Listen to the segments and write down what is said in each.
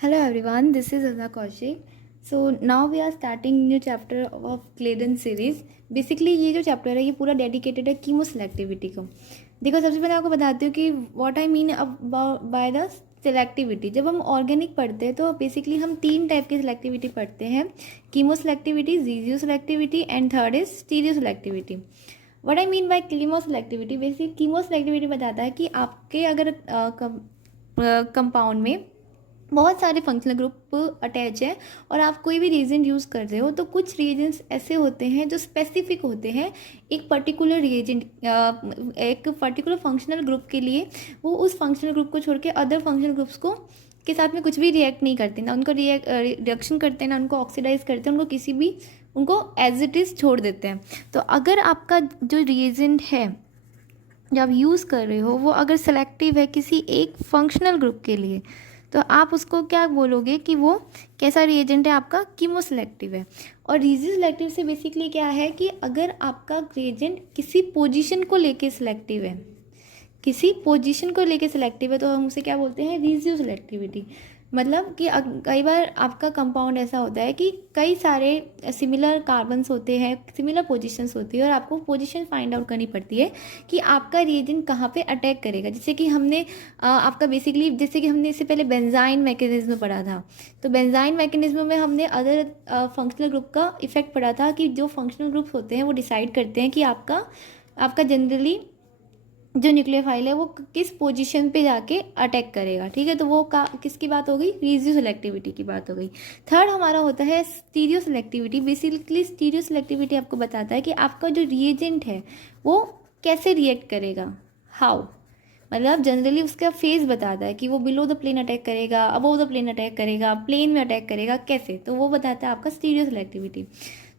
Hello everyone, this is Azna Kaushik. So now we are starting new chapter of Claydon series. Basically ये जो chapter है ये पूरा dedicated है chemo selectivity को. देखो सबसे पहले आपको बताती हूँ कि what I mean by the selectivity. जब हम ऑर्गेनिक पढ़ते हैं तो बेसिकली हम 3 टाइप की सेलेक्टिविटी पढ़ते हैं. Chemo selectivity, regio selectivity and third is stereo selectivity. What I mean by chemo selectivity, basically chemo selectivity बताता है कि आपके अगर कंपाउंड में बहुत सारे फंक्शनल ग्रुप अटैच है और आप कोई भी रिएजेंट यूज़ कर रहे हो तो कुछ रिएजेंट्स ऐसे होते हैं जो स्पेसिफिक होते हैं एक पर्टिकुलर रिएजेंट एक पर्टिकुलर फंक्शनल ग्रुप के लिए. वो उस फंक्शनल ग्रुप को छोड़ के अदर फंक्शनल ग्रुप्स को के साथ में कुछ भी रिएक्ट नहीं करते, ना उनको रिएक्शन करते हैं, ना उनको ऑक्सीडाइज करते हैं, उनको एज इट इज़ छोड़ देते हैं. तो अगर आपका जो रिएजेंट है जो आप यूज़ कर रहे हो वो अगर सेलेक्टिव है किसी एक फंक्शनल ग्रुप के लिए तो आप उसको क्या बोलोगे कि वो कैसा रिएजेंट है, आपका कीमो सेलेक्टिव है. और रीजियो सेलेक्टिव से बेसिकली क्या है कि अगर आपका रिएजेंट किसी पोजीशन को लेके सिलेक्टिव है, किसी पोजीशन को लेके सिलेक्टिव है तो हम उसे क्या बोलते हैं, रीजियो सेलेक्टिविटी. मतलब कि कई बार आपका कंपाउंड ऐसा होता है कि कई सारे सिमिलर कार्बन्स होते हैं, सिमिलर पोजीशंस होती है और आपको पोजीशन फाइंड आउट करनी पड़ती है कि आपका रिएजेंट कहाँ पे अटैक करेगा. जैसे कि हमने इससे पहले बेंजाइन मैकेनिज्म पढ़ा था. तो बेंजाइन मैकेनिज्म में हमने अदर फंक्शनल ग्रुप का इफेक्ट पढ़ा था कि जो फंक्शनल ग्रुप्स होते हैं वो डिसाइड करते हैं कि आपका जनरली जो न्यूक्लियोफाइल है वो किस पोजीशन पे जाके अटैक करेगा. ठीक है, तो वो किसकी बात हो गई, रीजियो सेलेक्टिविटी की बात हो गई. थर्ड हमारा होता है stereo selectivity. Basically stereo selectivity आपको बताता है कि आपका जो रिएजेंट है वो कैसे रिएक्ट करेगा, हाउ. मतलब जनरली उसका फेज बताता है कि वो बिलो द प्लेन अटैक करेगा, अबोव द प्लेन अटैक करेगा, प्लेन में अटैक करेगा, कैसे. तो वो बताता है आपका स्टीरियो सेलेक्टिविटी.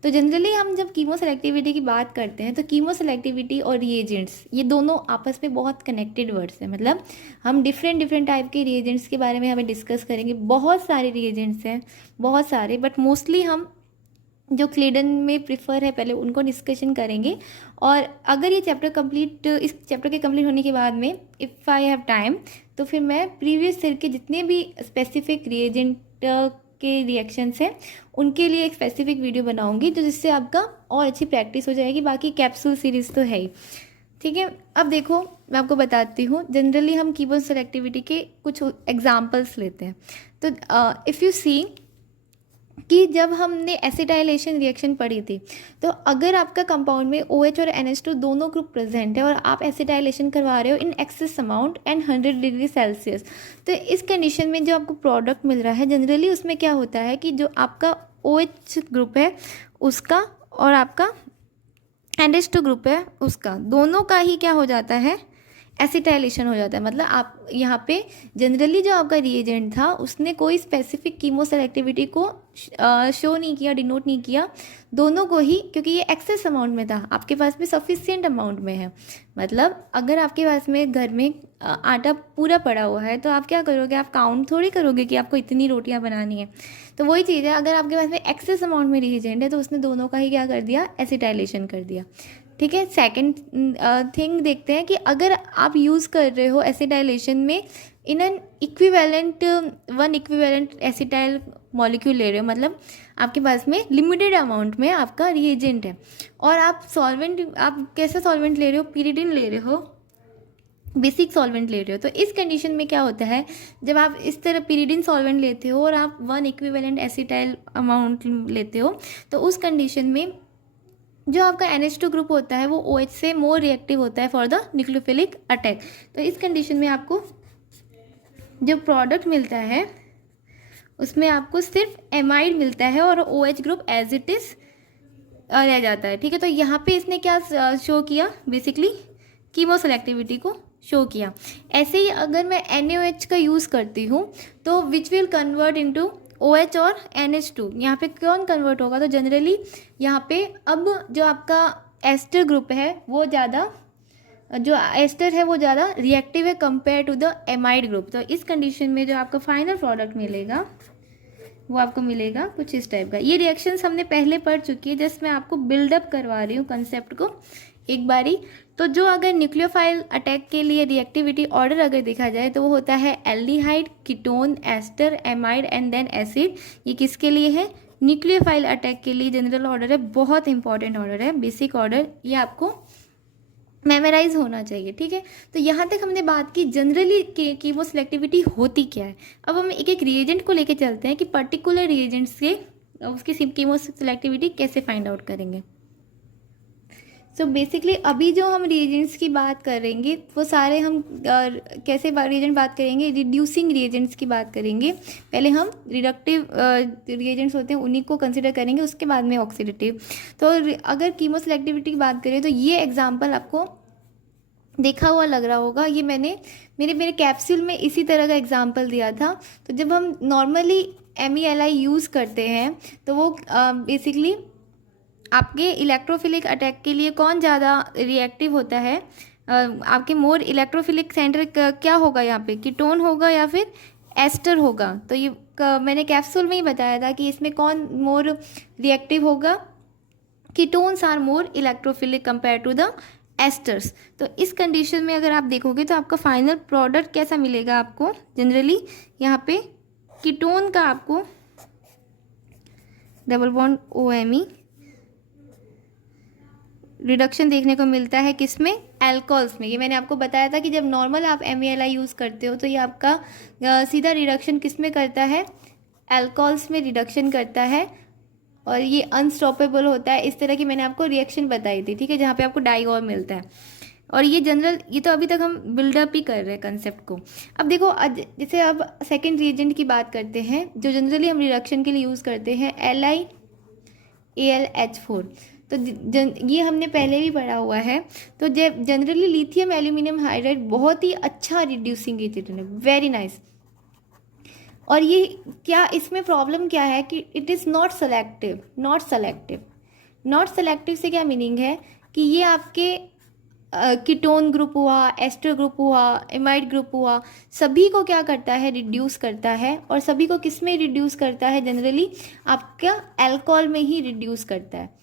तो जनरली हम जब कीमो सेलेक्टिविटी की बात करते हैं तो कीमो सेलेक्टिविटी और रिएजेंट्स ये दोनों आपस में बहुत कनेक्टेड वर्ड्स हैं. मतलब हम डिफरेंट टाइप के रिएजेंट्स के बारे में हमें डिस्कस करेंगे. बहुत सारे रिएजेंट्स हैं, बहुत सारे, बट मोस्टली हम जो क्लेडन में प्रिफर है पहले उनको डिस्कशन करेंगे. और अगर ये इस चैप्टर के कंप्लीट होने के बाद में इफ़ आई हैव टाइम तो फिर मैं प्रीवियस ईयर के जितने भी स्पेसिफिक रिएजेंट के रिएक्शंस हैं उनके लिए एक स्पेसिफिक वीडियो बनाऊंगी तो जिससे आपका और अच्छी प्रैक्टिस हो जाएगी. बाकी कैप्सूल सीरीज़ तो है ही. ठीक है, अब देखो मैं आपको बताती हूँ. जनरली हम कीमो सेलेक्टिविटी के कुछ एग्जाम्पल्स लेते हैं. तो इफ़ यू सी कि जब हमने एसिटाइलेशन रिएक्शन पढ़ी थी तो अगर आपका कंपाउंड में OH और NH2 दोनों ग्रुप प्रेजेंट है और आप एसिटाइलेशन करवा रहे हो in excess amount and 100 degree Celsius, तो इस कंडीशन में जो आपको प्रोडक्ट मिल रहा है जनरली उसमें क्या होता है कि जो आपका OH ग्रुप है उसका और आपका NH2 ग्रुप है उसका, दोनों का ही क्या हो जाता है, एसिटाइलेशन हो जाता है. मतलब आप यहाँ पे जनरली जो आपका रिएजेंट था उसने कोई स्पेसिफिक कीमो सेलेक्टिविटी को शो नहीं किया, डिनोट नहीं किया दोनों को ही, क्योंकि ये एक्सेस अमाउंट में था, आपके पास में सफिशिएंट अमाउंट में है. मतलब अगर आपके पास में घर में आटा पूरा पड़ा हुआ है तो आप क्या करोगे, आप काउंट थोड़ी करोगे कि आपको इतनी रोटियां बनानी है. तो वही चीज़ है, अगर आपके पास में एक्सेस अमाउंट में रिएजेंट है तो उसने दोनों का ही क्या कर दिया, एसिटाइलेशन कर दिया. ठीक है, सेकंड थिंग देखते हैं कि अगर आप यूज़ कर रहे हो एसिटाइलेशन में in an equivalent acetyl molecule ले रहे हो, मतलब आपके पास में लिमिटेड अमाउंट में आपका रिएजेंट है और आप कैसा सॉल्वेंट ले रहे हो, पिरिडिन ले रहे हो, बेसिक सॉल्वेंट ले रहे हो. तो इस कंडीशन में क्या होता है, जब आप इस तरह पिरिडिन सॉल्वेंट लेते हो और आप 1 इक्विवेलेंट एसिटाइल अमाउंट लेते हो तो उस कंडीशन में जो आपका NH2 ग्रुप होता है वो OH से मोर रिएक्टिव होता है फॉर द न्यूक्लियोफिलिक अटैक. तो इस कंडीशन में आपको जो प्रोडक्ट मिलता है उसमें आपको सिर्फ एमाइड मिलता है और OH group as it is रह जाता है. ठीक है, तो यहाँ पे इसने क्या शो किया, बेसिकली कीमो सेलेक्टिविटी को शो किया. ऐसे ही अगर मैं NaOH का यूज़ करती हूँ तो which will convert into OH और NH2, यहाँ पे कौन कन्वर्ट होगा, तो जनरली यहाँ पे अब जो आपका एस्टर ग्रुप है वो ज़्यादा रिएक्टिव है compare to the amide group. तो इस कंडीशन में जो आपका फाइनल प्रोडक्ट मिलेगा वो आपको मिलेगा कुछ इस टाइप का. ये रिएक्शंस हमने पहले पढ़ चुकी है, जस्ट मैं आपको बिल्डअप करवा रही हूँ कंसेप्ट को एक बारी। तो जो अगर न्यूक्लियोफाइल अटैक के लिए रिएक्टिविटी ऑर्डर अगर देखा जाए तो वो होता है aldehyde, ketone, ester, amide and then acid. ये किसके लिए है? न्यूक्लियोफाइल अटैक के लिए जनरल ऑर्डर है, बहुत इंपॉर्टेंट ऑर्डर है, बेसिक ऑर्डर, ये आपको मेमोराइज होना चाहिए, ठीक है। तो यहाँ तक हमने बात की जनरली कीमो सेलेक्टिविटी होती क्या है। अब हम एक एक रिएजेंट को लेके चलते हैं कि पर्टिकुलर रिएजेंट से उसकी कीमो सेलेक्टिविटी कैसे फाइंड आउट करेंगे। सो बेसिकली अभी जो हम रिएजेंट्स की बात करेंगे वो सारे हम कैसे रिएजेंट बात करेंगे, रिड्यूसिंग रिएजेंट्स की बात करेंगे। पहले हम रिडक्टिव रिएजेंट्स होते हैं उन्हीं को कंसिडर करेंगे, उसके बाद में ऑक्सीडेटिव। तो अगर कीमो सेलेक्टिविटी की बात करें तो ये एग्जांपल आपको देखा हुआ लग रहा होगा, ये मैंने मेरे कैप्सूल में इसी तरह का एग्जांपल दिया था। तो जब हम नॉर्मली MELI यूज़ करते हैं तो वो बेसिकली आपके इलेक्ट्रोफिलिक अटैक के लिए कौन ज़्यादा रिएक्टिव होता है, आपके मोर इलेक्ट्रोफिलिक सेंटर क्या होगा यहाँ पे, कीटोन होगा या फिर एस्टर होगा। तो ये मैंने कैप्सूल में ही बताया था कि इसमें कौन मोर रिएक्टिव होगा, ketones are more electrophilic compare to the esters. तो इस कंडीशन में अगर आप देखोगे तो आपका फाइनल प्रोडक्ट कैसा मिलेगा आपको, जनरली यहाँ पे कीटोन का आपको डबल बॉन्ड OMe रिडक्शन देखने को मिलता है, किसमें, एल्कोहल्स में। ये मैंने आपको बताया था कि जब नॉर्मल आप MELI यूज़ करते हो तो ये आपका सीधा रिडक्शन किस में करता है, एल्कोहल्स में रिडक्शन करता है, और ये अनस्टॉपेबल होता है। इस तरह की मैंने आपको रिएक्शन बताई थी, ठीक है, जहाँ पे आपको डाई और मिलता है। और ये जनरल, ये तो अभी तक हम बिल्डअप ही कर रहे हैं कंसेप्ट को। अब देखो जैसे अब सेकेंड रिएजेंट की बात करते हैं जो जनरली हम रिडक्शन के लिए यूज़ करते हैं, LiAlH4। तो ये हमने पहले भी पढ़ा हुआ है। तो जब जनरली लिथियम एल्यूमिनियम हाइड्राइड बहुत ही अच्छा रिड्यूसिंग एजेंट है, वेरी नाइस। और ये क्या, इसमें प्रॉब्लम क्या है कि it is not selective. Not selective से क्या मीनिंग है कि ये आपके कीटोन ग्रुप हुआ, एस्टर ग्रुप हुआ, एमाइड ग्रुप हुआ, सभी को क्या करता है, रिड्यूस करता है। और सभी को किस में रिड्यूस करता है, जनरली आपका अल्कोहल में ही रिड्यूस करता है।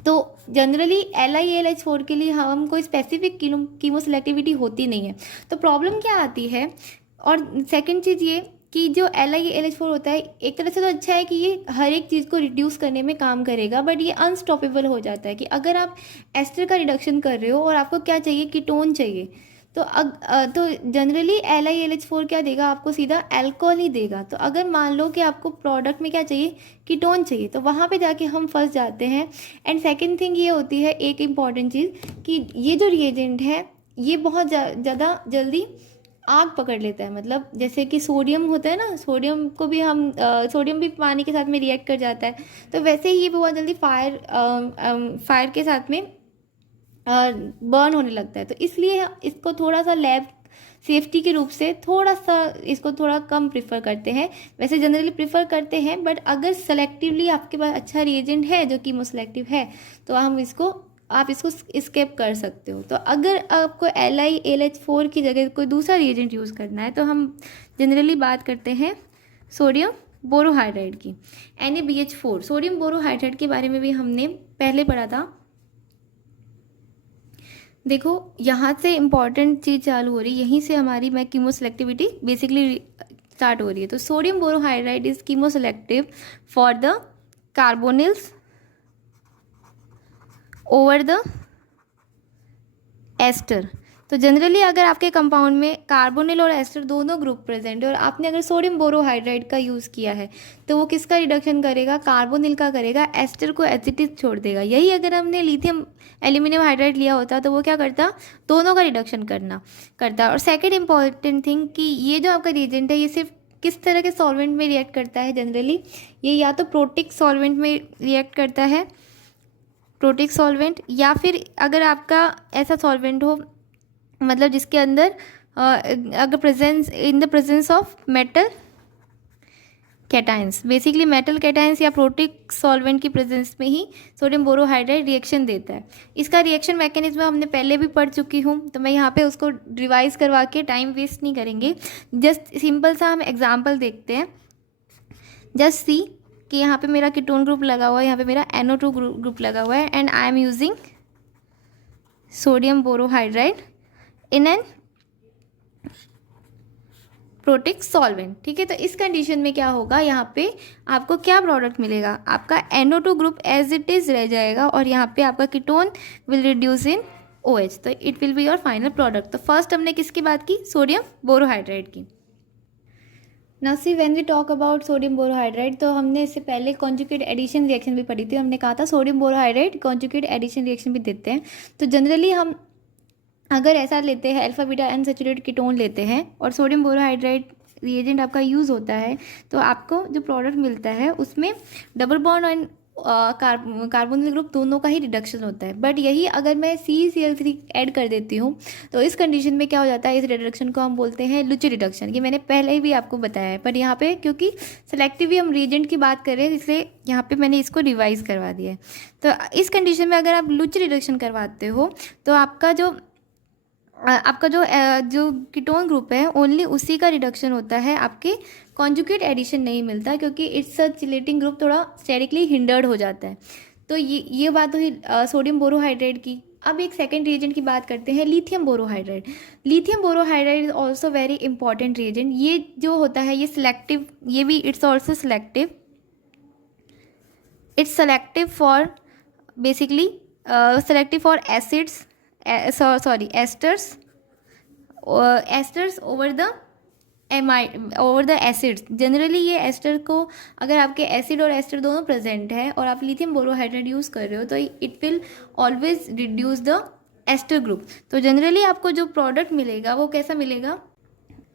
तो जनरली LiAlH4 के लिए हम कोई स्पेसिफिक कीमो सेलेक्टिविटी होती नहीं है। तो प्रॉब्लम क्या आती है, और सेकंड चीज़ ये कि जो LiAlH4 होता है एक तरह से तो अच्छा है कि ये हर एक चीज़ को रिड्यूस करने में काम करेगा, बट ये अनस्टॉपेबल हो जाता है कि अगर आप एस्टर का रिडक्शन कर रहे हो और आपको क्या चाहिए, कीटोन चाहिए, तो जनरली LiAlH4 क्या देगा आपको, सीधा अल्कोहल ही देगा। तो अगर मान लो कि आपको प्रोडक्ट में क्या चाहिए, कीटोन चाहिए, तो वहाँ पे जाके हम फंस जाते हैं। एंड सेकंड थिंग ये होती है, एक इम्पॉर्टेंट चीज़, कि ये जो रिएजेंट है ये बहुत ज़्यादा जल्दी आग पकड़ लेता है। मतलब जैसे कि सोडियम होता है ना, सोडियम को भी हम सोडियम भी पानी के साथ में रिएक्ट कर जाता है, तो वैसे ही ये बहुत जल्दी फायर के साथ में बर्न होने लगता है। तो इसलिए इसको थोड़ा सा लैब सेफ्टी के रूप से थोड़ा सा इसको थोड़ा कम प्रिफर करते हैं। वैसे जनरली प्रिफर करते हैं, बट अगर सेलेक्टिवली आपके पास अच्छा रिएजेंट है जो कीमो सेलेक्टिव है तो आप इसको स्किप कर सकते हो। तो अगर आपको LiAlH4 की जगह कोई दूसरा रिएजेंट यूज़ करना है तो हम जनरली बात करते हैं सोडियम बोरोहाइड्राइड की, NaBH4। सोडियम बोरोहाइड्राइड के बारे में भी हमने पहले पढ़ा था। देखो यहाँ से इम्पॉर्टेंट चीज़ चालू हो रही है, यहीं से हमारी कीमो सेलेक्टिविटी बेसिकली स्टार्ट हो रही है। तो sodium borohydride is chemo selective for the carbonyls over the ester. तो जनरली अगर आपके कंपाउंड में कार्बोनिल और एस्टर दोनों ग्रुप प्रेजेंट है और आपने अगर सोडियम बोरोहाइड्राइड का यूज़ किया है तो वो किसका रिडक्शन करेगा, कार्बोनिल का करेगा, एस्टर को एज इट इज छोड़ देगा। यही अगर हमने लिथियम एल्यूमिनियम हाइड्राइड लिया होता तो वो क्या करता, दोनों का रिडक्शन करता। और सेकेंड इंपॉर्टेंट थिंग कि ये जो आपका रिएजेंट है ये सिर्फ किस तरह के सॉल्वेंट में रिएक्ट करता है, जनरली ये या तो प्रोटिक सॉल्वेंट में रिएक्ट करता है, प्रोटिक सॉल्वेंट, या फिर अगर आपका ऐसा सॉल्वेंट हो मतलब जिसके अंदर अगर in the presence of metal cations, basically metal cations या प्रोटिक सॉल्वेंट की प्रेजेंस में ही सोडियम बोरोहाइड्राइड रिएक्शन देता है। इसका रिएक्शन मैकेनिज्म हमने पहले भी पढ़ चुकी हूँ, तो मैं यहाँ पे उसको रिवाइज करवा के टाइम वेस्ट नहीं करेंगे। जस्ट सिंपल सा हम एग्जाम्पल देखते हैं। जस्ट सी कि यहाँ पे मेरा कीटोन ग्रुप लगा हुआ है, यहाँ पे मेरा NO2 ग्रुप लगा हुआ है, and I am using sodium borohydride in an protic solvent. ठीक है, तो इस कंडीशन में क्या होगा, यहाँ पे आपको क्या प्रोडक्ट मिलेगा, आपका NO2 group as it is रह जाएगा और यहाँ पे आपका ketone will reduce in OH, तो it will be your final product. तो फर्स्ट हमने किसकी बात की, सोडियम बोरोहाइड्राइड की। Now see when we talk about sodium borohydride, तो हमने इससे पहले कॉन्जुगेट एडिशन रिएक्शन भी पढ़ी थी। हमने कहा था sodium borohydride conjugate addition reaction भी देते हैं। तो जनरली हम अगर ऐसा लेते हैं, अल्फा बीटा अनसैचुरेटेड कीटोन लेते हैं और सोडियम बोरोहाइड्राइड रिएजेंट आपका यूज़ होता है, तो आपको जो प्रोडक्ट मिलता है उसमें double bond and carbonyl group दोनों का ही रिडक्शन होता है। बट यही अगर मैं CCl3 ऐड कर देती हूँ तो इस कंडीशन में क्या हो जाता है, इस रिडक्शन को हम बोलते हैं लुची रिडक्शन। ये मैंने पहले ही भी आपको बताया है, पर यहाँ पे क्योंकि सेलेक्टिवली हम रिएजेंट की बात कर रहे हैं इसलिए यहाँ पे मैंने इसको रिवाइज करवा दिया है। तो इस कंडीशन में अगर आप लुची रिडक्शन करवाते हो तो आपका जो कीटोन ग्रुप है ओनली उसी का रिडक्शन होता है, आपके कॉन्जुगेट एडिशन नहीं मिलता, क्योंकि इट्स अ चिलेटिंग ग्रुप थोड़ा स्टेरिकली हिंडर्ड हो जाता है। तो ये बात हुई सोडियम बोरोहाइड्राइड की। अब एक सेकेंड रिएजेंट की बात करते हैं, lithium borohydride. Lithium borohydride is also very important reagent. ये जो होता है ये सिलेक्टिव, ये भी it's also selective. It's selective for basically selective for acids, asters over the acids. Generally ये एस्टर को, अगर आपके एसिड और एस्टर दोनों प्रेजेंट है और आप लिथियम बोरोहाइड्राइड यूज़ कर रहे हो तो it will always reduce the ester group. तो जनरली आपको जो प्रोडक्ट मिलेगा वो कैसा मिलेगा,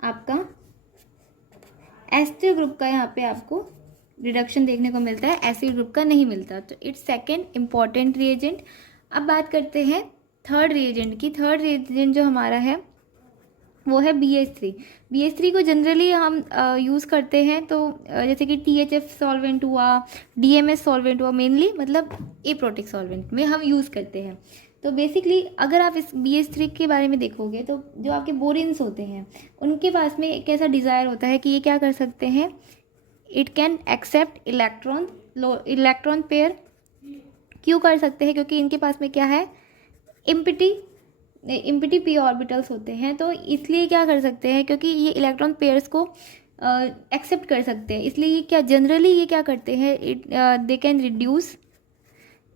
आपका एस्टर ग्रुप का यहाँ पे आपको रिडक्शन देखने को मिलता है, एसिड ग्रुप का नहीं मिलता। तो इट्स सेकेंड इंपॉर्टेंट रिएजेंट। अब बात करते हैं थर्ड रिएजेंट की। थर्ड रिएजेंट जो हमारा है वो है BH3। BH3 को जनरली हम यूज़ करते हैं तो जैसे कि THF सॉल्वेंट हुआ, DMS सॉल्वेंट हुआ, मेनली मतलब एप्रोटिक सॉल्वेंट में हम यूज़ करते हैं। तो बेसिकली अगर आप इस BH3 के बारे में देखोगे तो जो आपके बोरिन्स होते हैं उनके पास में एक ऐसा डिज़ायर होता है कि ये क्या कर सकते हैं, it can accept electron pair. क्यों कर सकते हैं, क्योंकि इनके पास में क्या है, इम्पिटी p ऑर्बिटल्स होते हैं। तो इसलिए क्या कर सकते हैं, क्योंकि ये इलेक्ट्रॉन पेयर्स को एक्सेप्ट कर सकते हैं, इसलिए ये क्या जनरली ये क्या करते हैं, they can reduce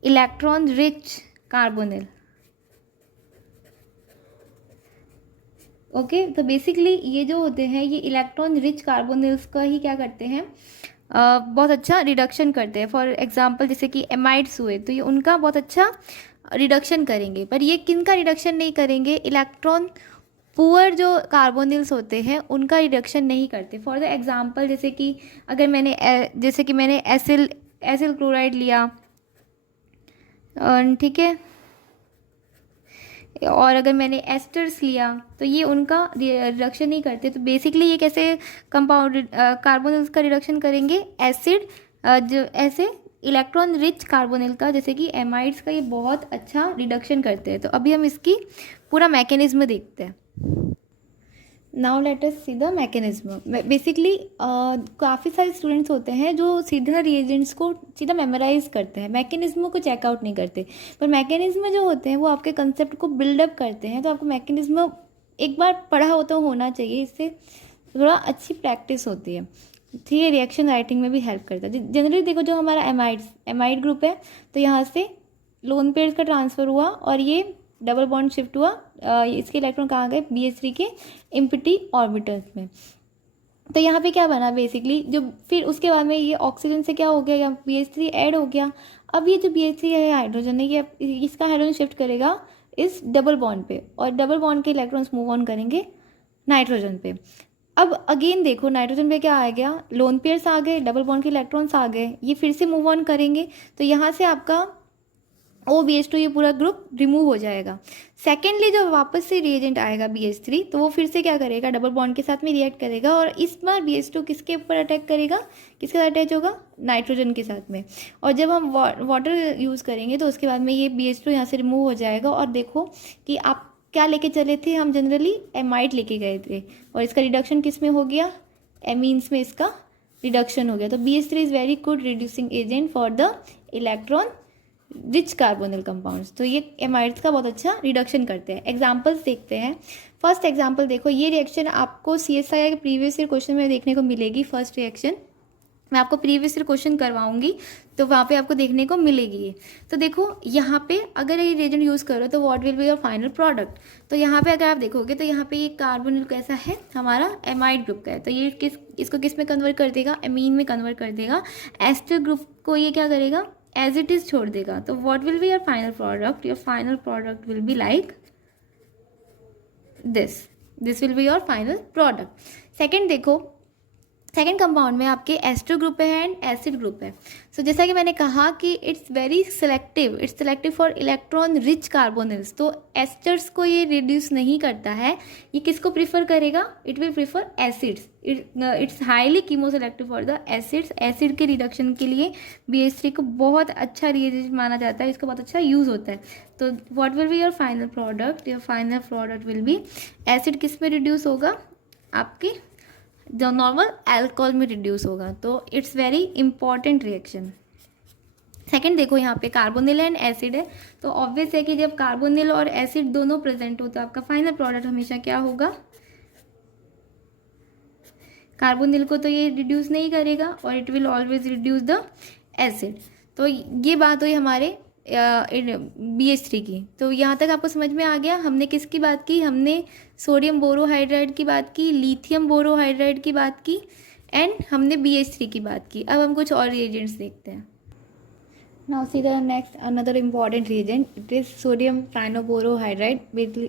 electron rich carbonyl. Okay, तो बेसिकली ये जो होते हैं ये इलेक्ट्रॉन रिच कार्बोनिल्स का ही क्या करते हैं, बहुत अच्छा रिडक्शन करते हैं। फॉर एग्जांपल जैसे कि एमाइड्स हुए तो ये उनका बहुत अच्छा रिडक्शन करेंगे, पर ये किन का रिडक्शन नहीं करेंगे, इलेक्ट्रॉन पुअर जो कार्बोनिल्स होते हैं उनका रिडक्शन नहीं करते। फॉर द एग्जांपल जैसे कि अगर मैंने एसिल क्लोराइड लिया, ठीक है, और अगर मैंने एस्टर्स लिया तो ये उनका रिडक्शन नहीं करते। तो बेसिकली ये कैसे कंपाउंड कार्बोनिल्स का रिडक्शन करेंगे, एसिड जो ऐसे इलेक्ट्रॉन रिच कार्बोनिल का जैसे कि एमाइड्स का ये बहुत अच्छा रिडक्शन करते हैं। तो अभी हम इसकी पूरा मैकेनिज्म देखते हैं। Now let us see the mechanism. Basically काफ़ी सारे स्टूडेंट्स होते हैं जो सीधा रिएजेंट्स को सीधा मेमोराइज करते हैं, मैकेनिज्म को चेकआउट नहीं करते। पर मैकेनिज्म जो होते हैं वो आपके कंसेप्ट को बिल्डअप करते हैं। तो आपको मैकेनिज्म एक बार पढ़ा हो तो होना चाहिए, इससे थोड़ा अच्छी प्रैक्टिस होती है। ठीक है, रिएक्शन राइटिंग में भी हेल्प करता है। जनरली देखो जो हमारा एमाइड ग्रुप है तो यहाँ से लोन पेयर्स का ट्रांसफ़र हुआ और ये डबल बॉन्ड शिफ्ट हुआ, इसके इलेक्ट्रॉन कहाँ गए, BH3 के इम्पिटी ऑर्बिटल्स में। तो यहाँ पे क्या बना बेसिकली, जो फिर उसके बाद में ये ऑक्सीजन से क्या हो गया, यहाँ BH3 ऐड हो गया। अब ये जो BH3 है हाइड्रोजन है, ये इसका हाइड्रोजन शिफ्ट करेगा इस डबल बॉन्ड पे और डबल बॉन्ड के इलेक्ट्रॉन्स मूव ऑन करेंगे नाइट्रोजन पे। अब अगेन देखो नाइट्रोजन पे क्या आ गया, लोन पेयर्स आ गए, डबल बॉन्ड के इलेक्ट्रॉन्स आ गए, ये फिर से मूव ऑन करेंगे तो यहाँ से आपका OBH2 ये पूरा ग्रुप रिमूव हो जाएगा। सेकेंडली जो वापस से रिएजेंट आएगा BH3 तो वो फिर से क्या करेगा, डबल बॉन्ड के साथ में रिएक्ट करेगा और इस बार BH2 किसके ऊपर अटैक करेगा, किसके साथ अटैच होगा, नाइट्रोजन के साथ में। और जब हम वाटर यूज़ करेंगे तो उसके बाद में ये BH2 यहाँ से रिमूव हो जाएगा। और देखो कि आप क्या लेके चले थे, हम जनरली एमाइड लेके गए थे और इसका रिडक्शन किस में हो गया, एमीन्स में इसका रिडक्शन हो गया। तो BH3 is very good reducing agent for the electron rich carbonyl compounds. तो ये एमाइड्स का बहुत अच्छा रिडक्शन करते हैं। एग्जांपल्स देखते हैं। फर्स्ट एग्जांपल देखो, ये रिएक्शन आपको CSIR के प्रीवियस ईयर क्वेश्चन में देखने को मिलेगी। फर्स्ट रिएक्शन मैं आपको प्रीवियस ईयर क्वेश्चन करवाऊंगी, तो वहाँ पे आपको देखने को मिलेगी ये। तो देखो यहाँ पे अगर ये रिएजेंट यूज़ करो तो what will be your final product. तो यहाँ पे अगर आप देखोगे तो यहाँ पे ये कार्बोनिल कैसा है, हमारा एमाइड ग्रुप का है। तो ये इसको किस में कन्वर्ट कर देगा, एमीन में कन्वर्ट कर देगा। एस्टर ग्रुप को ये क्या करेगा, एज इट इज़ छोड़ देगा। तो what will be your final product, your final product will be like this will be your final product. Second देखो, सेकेंड कंपाउंड में आपके एस्टर ग्रुप है एंड एसिड ग्रुप है। सो जैसा कि मैंने कहा कि it's very selective, it's selective for electron rich carbonyls. तो एस्टर्स को ये रिड्यूस नहीं करता है, ये किसको प्रीफर करेगा, it will prefer acids. It's highly chemoselective for the acids. Acid के रिडक्शन के लिए BH3 को बहुत अच्छा रिएजेंट माना जाता है, इसका बहुत अच्छा यूज़ होता है। तो what will be your final product, your final product will be acid किस में रिड्यूस होगा, आपकी जो नॉर्मल अल्कोहल में रिड्यूस होगा। तो it's very important reaction. Second देखो, यहाँ पे कार्बोनिल एंड एसिड है। तो ऑब्वियस है कि जब कार्बोनिल और एसिड दोनों प्रेजेंट हो तो आपका फाइनल प्रोडक्ट हमेशा क्या होगा, कार्बोनिल को तो ये रिड्यूस नहीं करेगा और it will always reduce the acid. तो ये बात हुई हमारे BH3 की। तो यहाँ तक आपको समझ में आ गया, हमने किसकी बात की, हमने सोडियम बोरोहाइड्राइड की बात की, लिथियम बोरोहाइड्राइड की बात की एंड हमने BH3 की बात की। अब हम कुछ और रिएजेंट्स देखते हैं। Now see the next another important reagent, it is sodium trinoborohydride.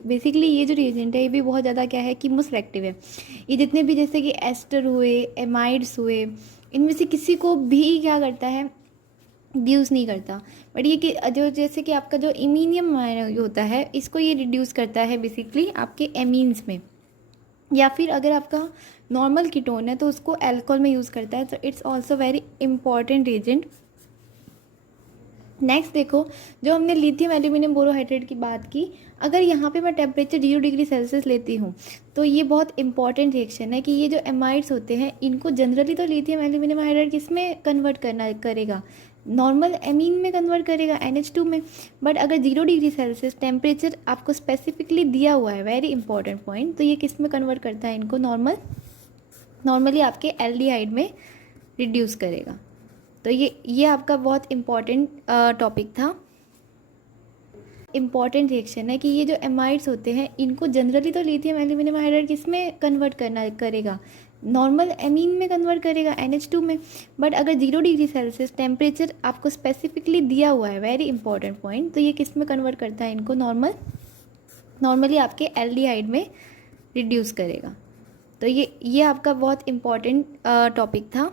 Basically ये जो रिएजेंट है ये भी बहुत ज़्यादा क्या है, कीमोसेलेक्टिव है। ये जितने भी जैसे कि एस्टर हुए, एमाइड्स हुए, इनमें से किसी को भी क्या करता है, रिड्यूस नहीं करता। बट ये कि जो जैसे कि आपका जो इमीनियम होता है इसको ये रिड्यूस करता है बेसिकली आपके एमीन्स में, या फिर अगर आपका नॉर्मल कीटोन है तो उसको अल्कोहल में यूज़ करता है। तो it's also very important agent. Next देखो, जो हमने लिथियम एल्यूमिनियम बोरोहाइड्रेट की बात की, अगर यहाँ पे मैं टेम्परेचर 0 डिग्री सेल्सियस लेती हूँ तो ये बहुत इंपॉर्टेंट रिएक्शन है कि ये जो एमाइड्स होते हैं इनको जनरली तो लिथियम एल्यूमिनियम हाइड्राइड किस में कन्वर्ट करेगा, नॉर्मल एमीन में कन्वर्ट करेगा, NH2 में। बट अगर 0 डिग्री सेल्सियस टेम्परेचर आपको स्पेसिफिकली दिया हुआ है, वेरी इंपॉर्टेंट पॉइंट, तो ये किस में कन्वर्ट करता है इनको, नॉर्मली आपके एल्डिहाइड में रिड्यूस करेगा। तो ये आपका बहुत इम्पॉर्टेंट टॉपिक था। इम्पॉर्टेंट रिएक्शन है कि ये जो एमाइड्स होते हैं इनको जनरली तो लिथियम एल्यूमिनियम हाइड्राइड किस में कन्वर्ट करेगा, नॉर्मल एमीन में कन्वर्ट करेगा, NH2 में। बट अगर 0 डिग्री सेल्सियस टेम्परेचर आपको स्पेसिफिकली दिया हुआ है, वेरी इंपॉर्टेंट पॉइंट, तो ये किस में कन्वर्ट करता है इनको, नॉर्मली आपके एल्डिहाइड में रिड्यूस करेगा। तो ये आपका बहुत इम्पॉर्टेंट टॉपिक था।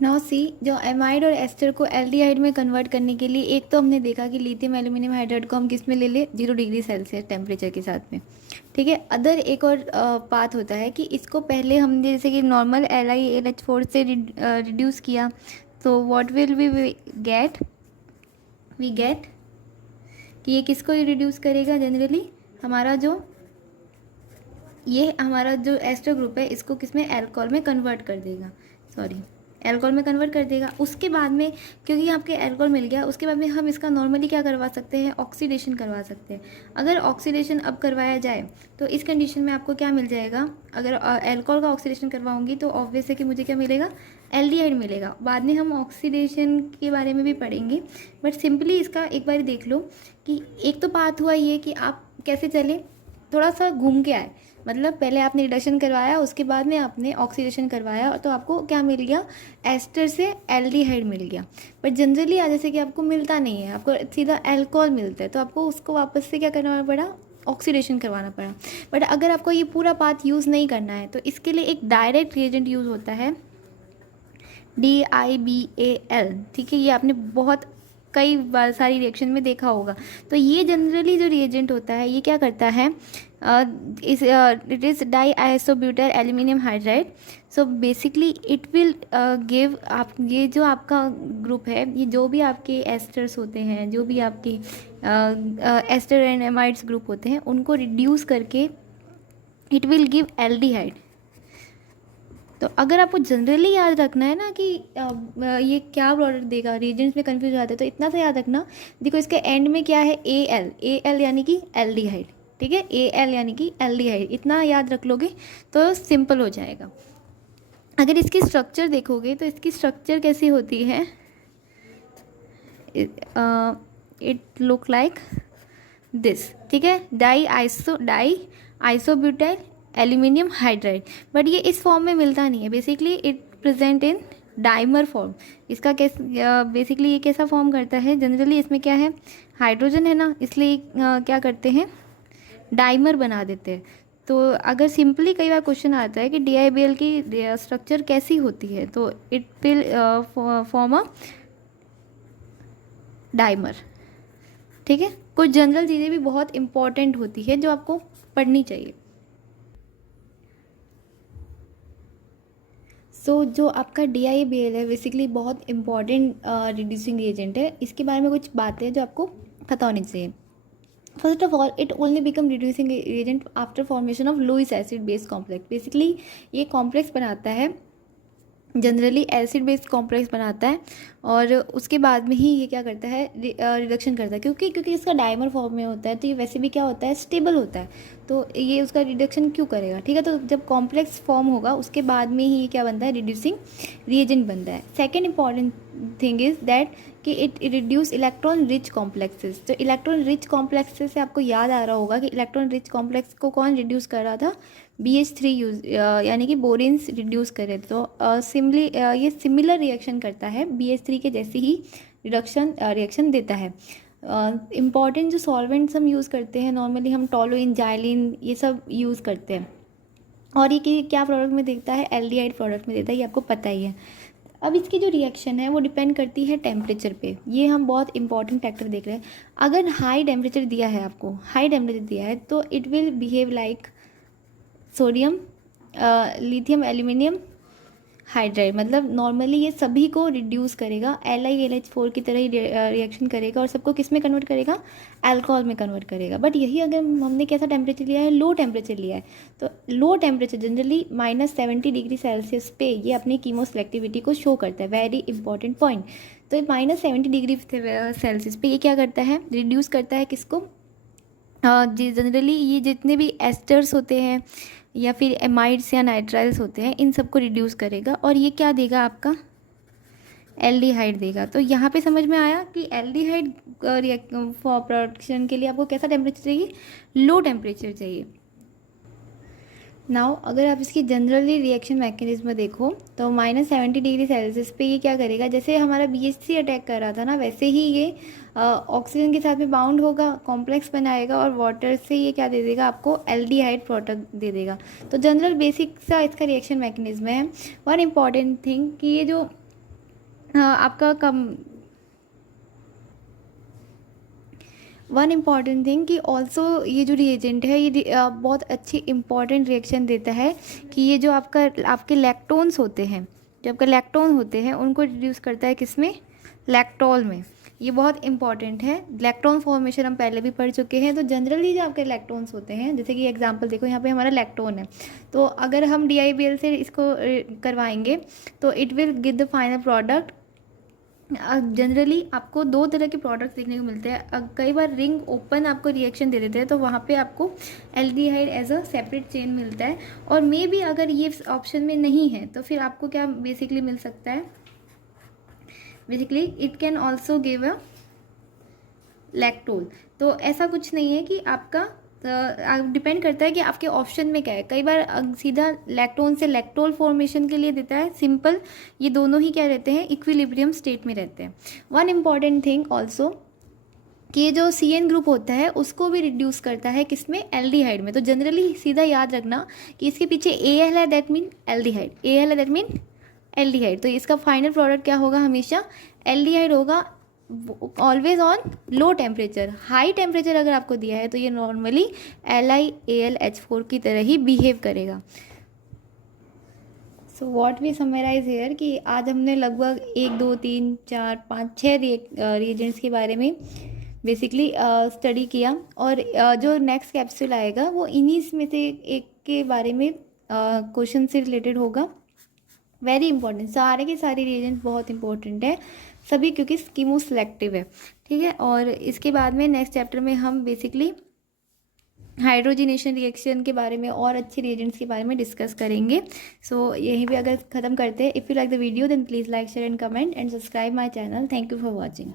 नाउ सी, जो एमाइड और एस्टर को एल्डिहाइड में कन्वर्ट करने के लिए एक तो हमने देखा कि लिथियम एल्यूमिनियम हाइड्राइड को हम किस में ले ले, 0 डिग्री सेल्सियस टेम्परेचर के साथ में, ठीक है। अदर एक और बात होता है कि इसको पहले हमने जैसे कि नॉर्मल LiAlH4 से रिड्यूस किया, तो व्हाट विल वी गेट कि ये किसको रिड्यूस करेगा, जनरली हमारा जो एस्टर ग्रुप है इसको किस में, अल्कोहल में कन्वर्ट कर देगा, अल्कोहल में कन्वर्ट कर देगा। उसके बाद में क्योंकि आपके अल्कोहल मिल गया, उसके बाद में हम इसका नॉर्मली क्या करवा सकते हैं, ऑक्सीडेशन करवा सकते हैं। अगर ऑक्सीडेशन अब करवाया जाए तो इस कंडीशन में आपको क्या मिल जाएगा, अगर अल्कोहल का ऑक्सीडेशन करवाऊंगी तो ऑब्वियस है कि मुझे क्या मिलेगा, एल्डिहाइड मिलेगा। बाद में हम ऑक्सीडेशन के बारे में भी पढ़ेंगे, बट सिंपली इसका एक बार देख लो कि एक तो बात हुआ ये कि आप कैसे चले, थोड़ा सा घूम के आए, मतलब पहले आपने रिडक्शन करवाया, उसके बाद में आपने ऑक्सीडेशन करवाया, तो आपको क्या मिल गया, एस्टर से एल्डिहाइड मिल गया। बट जनरली जैसे कि आपको मिलता नहीं है, आपको सीधा अल्कोहल मिलता है, तो आपको उसको वापस से क्या करना पड़ा, ऑक्सीडेशन करवाना पड़ा। बट अगर आपको ये पूरा पाथ यूज़ नहीं करना है तो इसके लिए एक डायरेक्ट रिएजेंट यूज़ होता है, DIBAL, ठीक है। ये आपने बहुत कई बार सारी रिएक्शन में देखा होगा। तो ये जनरली जो रिएजेंट होता है ये क्या करता है, it is diisobutyl aluminium hydride. So basically it will give आप, ये जो आपका ग्रुप है, ये जो भी आपके एस्टर्स होते हैं, जो भी आपके एस्टर एंड एमाइड्स ग्रुप होते हैं, उनको रिड्यूस करके इट विल गिव एल्डिहाइड। तो अगर आपको जनरली याद रखना है ना कि ये क्या प्रोडक्ट देगा, रीजेंट्स में कन्फ्यूज आते हैं, तो इतना सा याद रखना, देखो इसके एंड में क्या है, ए एल यानी कि एल्डिहाइड, ठीक है, ए एल यानी कि एल्डिहाइड, इतना याद रख लोगे तो सिंपल हो जाएगा। अगर इसकी स्ट्रक्चर देखोगे तो इसकी स्ट्रक्चर कैसी होती है, इट लुक लाइक दिस, ठीक है, die isobutyl aluminium hydride. But ये इस फॉर्म में मिलता नहीं है, basically it present in dimer form. इसका बेसिकली ये कैसा फॉर्म करता है, जनरली इसमें क्या है, हाइड्रोजन है ना, इसलिए क्या करते हैं, डाइमर बना देते हैं। तो अगर सिंपली कई बार क्वेश्चन आता है कि DIBL की स्ट्रक्चर कैसी होती है, तो it will form a dimer, ठीक है। कुछ जनरल चीज़ें भी बहुत इंपॉर्टेंट होती है जो आपको पढ़नी चाहिए। जो आपका DIBL है बेसिकली बहुत इंपॉर्टेंट रिड्यूसिंग एजेंट है। इसके बारे में कुछ बातें हैं जो आपको पता होनी चाहिए। First of all, it only become reducing agent after formation of Lewis acid base complex. Basically ये कॉम्प्लेक्स बनाता है, जनरली एसिड बेस्ड कॉम्प्लेक्स बनाता है, और उसके बाद में ही ये क्या करता है, रिडक्शन करता है, क्योंकि इसका डाइमर फॉर्म में होता है, तो ये वैसे भी क्या होता है, स्टेबल होता है, तो ये उसका रिडक्शन क्यों करेगा, ठीक है। तो जब कॉम्प्लेक्स फॉर्म होगा उसके बाद में ही ये क्या बनता है, रिड्यूसिंग रिएजेंट बनता है। Second important thing is that कि it reduce electron rich complexes. तो इलेक्ट्रॉन रिच कॉम्प्लेक्सेस से आपको याद आ रहा होगा कि इलेक्ट्रॉन रिच कॉम्प्लेक्स को कौन रिड्यूस कर रहा था, BH3 यूज यानी कि बोरेंस रिड्यूस करे। तो ये सिमिलर रिएक्शन करता है, BH3 के जैसी ही रिएक्शन देता है। इम्पॉर्टेंट जो सॉल्वेंट्स हम यूज़ करते हैं नॉर्मली, हम टॉलुइन, जाइलिन ये सब यूज़ करते हैं, और ये क्या प्रोडक्ट में देता है, एल्डिहाइड प्रोडक्ट में देता है, ये आपको पता ही है। अब इसकी जो रिएक्शन है वो डिपेंड करती है टेम्परेचर पे। ये हम बहुत इंपॉर्टेंट फैक्टर देख रहे हैं। अगर हाई टेम्परेचर दिया है, आपको हाई टेम्परेचर दिया है, तो it will behave like sodium, lithium aluminium hydride. मतलब नॉर्मली ये सभी को रिड्यूस करेगा, LiLH4 की तरह ही रिएक्शन करेगा, और सबको किस में कन्वर्ट करेगा, अल्कोहल में कन्वर्ट करेगा। बट यही अगर हमने कैसा टेम्परेचर लिया है, लो टेम्परेचर लिया है, तो low temperature generally -70 degree Celsius पे ये अपनी कीमो सेलेक्टिविटी को शो करता है। Very important point. तो -70 डिग्री सेल्सियस पे ये क्या करता है, रिड्यूस करता है किसको, जनरली ये जितने भी एस्टर्स होते हैं या फिर एमाइड्स या नाइट्राइल्स होते हैं, इन सबको रिड्यूस करेगा, और ये क्या देगा, आपका एल्डिहाइड देगा। तो यहाँ पे समझ में आया कि एल्डिहाइड फॉर प्रोडक्शन के लिए आपको कैसा टेम्परेचर चाहिए, लो टेम्परेचर चाहिए। नाउ अगर आप इसकी जनरली रिएक्शन मैकेनिज्म देखो तो -70 डिग्री सेल्सियस पे ये क्या करेगा, जैसे हमारा BH3 अटैक कर रहा था ना, वैसे ही ये ऑक्सीजन के साथ में बाउंड होगा, कॉम्प्लेक्स बनाएगा, और वाटर से ये क्या दे देगा, आपको एल्डिहाइड प्रोडक्ट दे देगा। तो जनरल बेसिक सा इसका रिएक्शन मैकेनिज्म है। वन इम्पॉर्टेंट थिंग कि ये जो आपका वन इम्पॉर्टेंट थिंग कि ऑल्सो ये जो रिएजेंट है ये बहुत अच्छी इंपॉर्टेंट रिएक्शन देता है कि ये जो आपके लैक्टोन्स होते हैं, जो आपके लैक्टोन होते हैं उनको रिड्यूस करता है, किसमें, लैक्टोल में। ये बहुत इंपॉर्टेंट है। लैक्टोन फॉर्मेशन हम पहले भी पढ़ चुके हैं। तो जनरली जो आपके लैक्टोन्स होते हैं, जैसे कि एग्जांपल देखो, यहाँ पे हमारा लैक्टोन है, तो अगर हम DIBL से इसको करवाएंगे तो it will give the final product. Generally आपको दो तरह के प्रोडक्ट्स देखने को मिलते हैं। कई बार रिंग ओपन आपको रिएक्शन दे देते हैं, तो वहाँ पे आपको aldehyde as a separate chain मिलता है। और मे बी अगर ये ऑप्शन में नहीं है तो फिर आपको क्या बेसिकली मिल सकता है, basically it can also give a lactol. तो ऐसा कुछ नहीं है कि आपका डिपेंड करता है कि आपके ऑप्शन में क्या है। कई बार सीधा लैक्टोन से लैक्टोल फॉर्मेशन के लिए देता है, सिंपल। ये दोनों ही क्या रहते हैं, इक्विलिब्रियम स्टेट में रहते हैं। वन इम्पॉर्टेंट थिंग ऑल्सो कि ये जो CN ग्रुप होता है उसको भी रिड्यूस करता है, किसमें, एल्डिहाइड में। तो जनरली सीधा याद रखना कि इसके पीछे AL है, दैट मीन एल्डिहाइड, AL है दैट मीन एल्डिहाइड। तो इसका फाइनल प्रोडक्ट क्या होगा, हमेशा एल्डिहाइड होगा, always on low temperature. High temperature अगर आपको दिया है तो ये नॉर्मली LiAlH4 की तरह ही बिहेव करेगा। So what we summarise here कि आज हमने लगभग 1 2 3 4 5 6 रिएजेंट्स के बारे में बेसिकली स्टडी किया। और जो नेक्स्ट कैप्सूल आएगा वो इन्हीं में से एक के बारे में क्वेश्चन से रिलेटेड होगा। वेरी इंपॉर्टेंट, सारे के सारे रिएजेंट बहुत इंपॉर्टेंट है सभी, क्योंकि कीमो सिलेक्टिव है, ठीक है। और इसके बाद में नेक्स्ट चैप्टर में हम बेसिकली हाइड्रोजनेशन रिएक्शन के बारे में और अच्छे रिएजेंट्स के बारे में डिस्कस करेंगे। सो यहीं पे अगर ख़त्म करते हैं। If you like the video then please like share and comment and subscribe my channel. Thank you for watching.